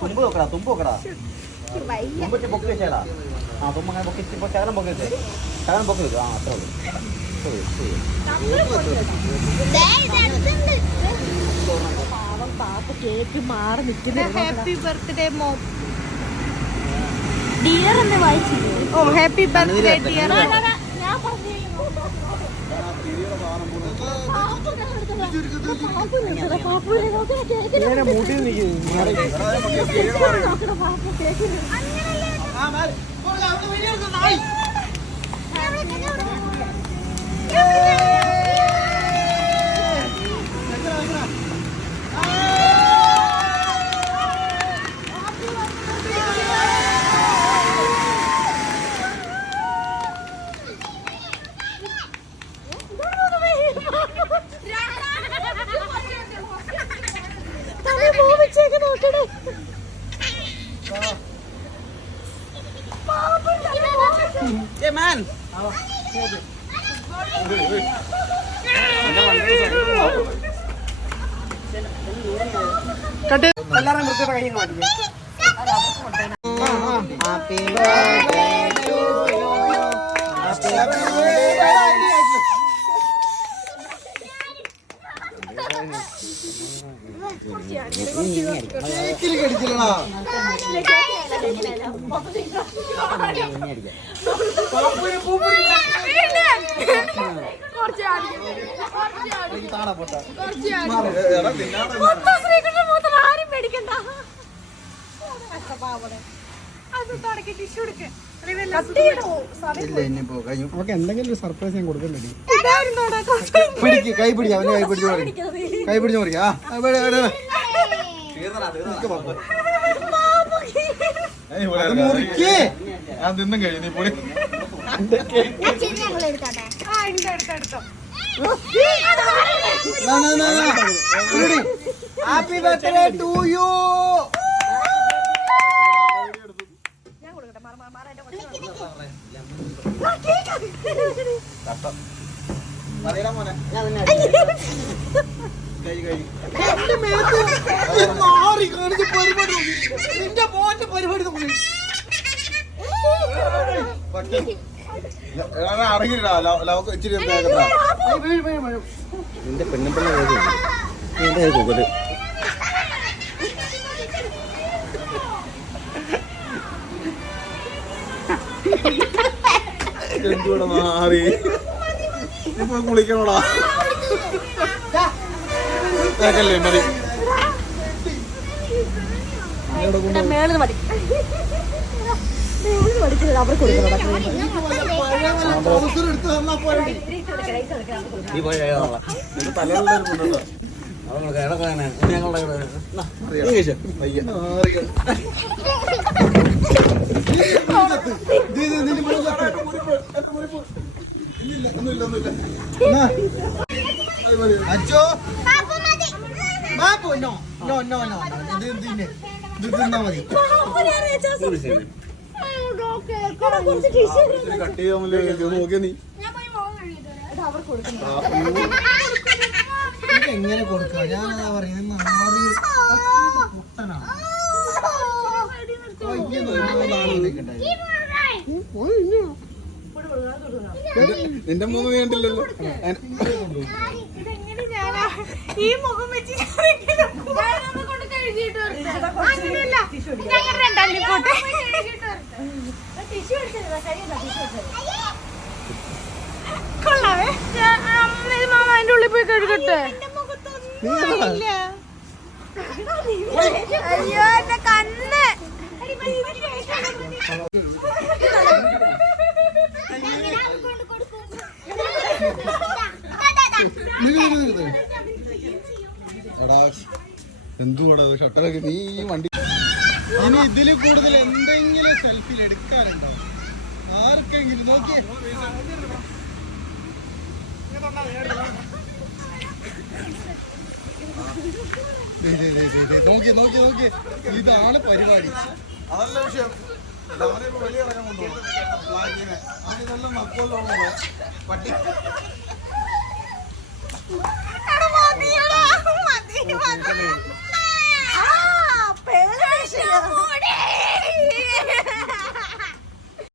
തുമ്പ് നോക്കടാ തുമ്പ് നോക്കടാ തുമ്പ് ഇച്ചിരി പൊക്കി വെച്ചേടാ ആ തുമ്പ് അങ്ങനെ പൊക്കി ഇച്ചിരി ശകലം പൊക്കി വെച്ചേ ശകലം പൊക്കി വെച്ചു ആ അത്ര മതി ശരി. കേക്ക് മാറി നിൽക്കുന്നത് ഹാപ്പി ബർത്ത്ഡേ മോം ഡിയർ എന്ന് വായിച്ചില്ലേ? ഓ ഹാപ്പി ബർത്ത്ഡേ ഡിയർ ഞാൻ പറഞ്ഞു ഇങ്ങനെ മുടി നിൽക്കുന്നു ഏ മാൻ എല്ലാരും വൃത്തിയുടെ കയ്യിൽ മാറ്റി happy birthday to you happy birthday കേക്കിൽ കടിച്ചില്ലടാ കഴിഞ്ഞു നമുക്ക് എന്തെങ്കിലും സർപ്രൈസ് ഞാൻ കൊടുക്കണ്ടേ പിടിക്ക് കൈ പിടിക്കാം അവന് കൈ പിടിച്ചു പറയും കൈ പിടിച്ചു മുറിക്കാം മുറിക്ക്. ഞാൻ തിന്നും കഴിഞ്ഞു നീ എടുത്തോ ഹാപ്പി ബർത്ത്ഡേ ടു യു പറയടാ മോനെ. കൈ മാറി കാണിച്ച പരിപാടി നിന്റെ മോന്റെ പരിപാടി എന്തുകൂടെ മാറി നീ പോയി കുളിക്കണോടാ? കേക്കല്ലേ മതി. ഞങ്ങളുടെ അറിയാം. അച്ചോ ബാപ്പു നോ നോ നോ നോ ഇത് ഇതിന് ഇത് തിന്നാ മതി. കട്ട് നോക്കിയാ നീ. എങ്ങനെ കൊടുക്കാം? ഞാനതാ പറയുന്നത് നാറി നിന്റെ- മൂന്ന് വേണ്ടില്ലല്ലോ ഈ മുഖം വെച്ച്? അങ്ങനെയല്ല ഞങ്ങൾ രണ്ടാളും പോട്ടെ കൊള്ളാവേ. മാമാന്റെ ഉള്ളിൽ പോയി കഴുകട്ടെ. ഇല്ല. അയ്യോ എന്റെ കണ്ണ്. എന്തുകൂടെ നീ ഈ വണ്ടി ഇനി ഇതിൽ കൂടുതൽ എന്തെങ്കിലും സെൽഫിൽ എടുക്കാനുണ്ടോ ആർക്കെങ്കിലും? നോക്കിയേ. ദേ, ദേ, ദേ, ദേ, ദേ. നോക്കി നോക്കി നോക്കി ഇതാണ് പരിപാടി. അതല്ല വിഷയം. കൊണ്ടുപോകും പട്ടി